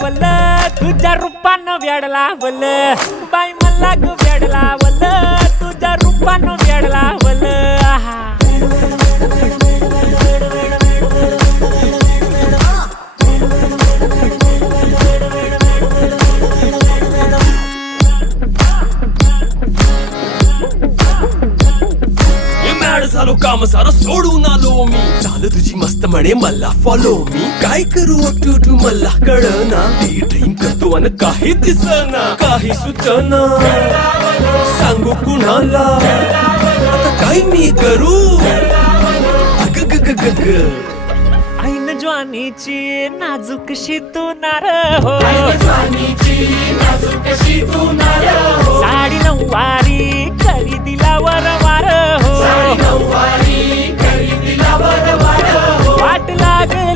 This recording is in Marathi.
वल तुझ्या रूपानं वेडला वल बाई मला ग वेडला वल तुझ्या रूपानं वेडला वल आहा झालो काम सारं सोडून आलो मी झालं तुझी मस्त म्हणे मला फॉलो मी काय करू अटू मला कळना ती ड्रीम करतो अन काही दिसना काही सुचना सांगू कुणाला आता काय मी करू ऐन ज्वानीची नाजूकशी तू नार हो साडी नऊवारी करी दिला वरवार हो वाट लागे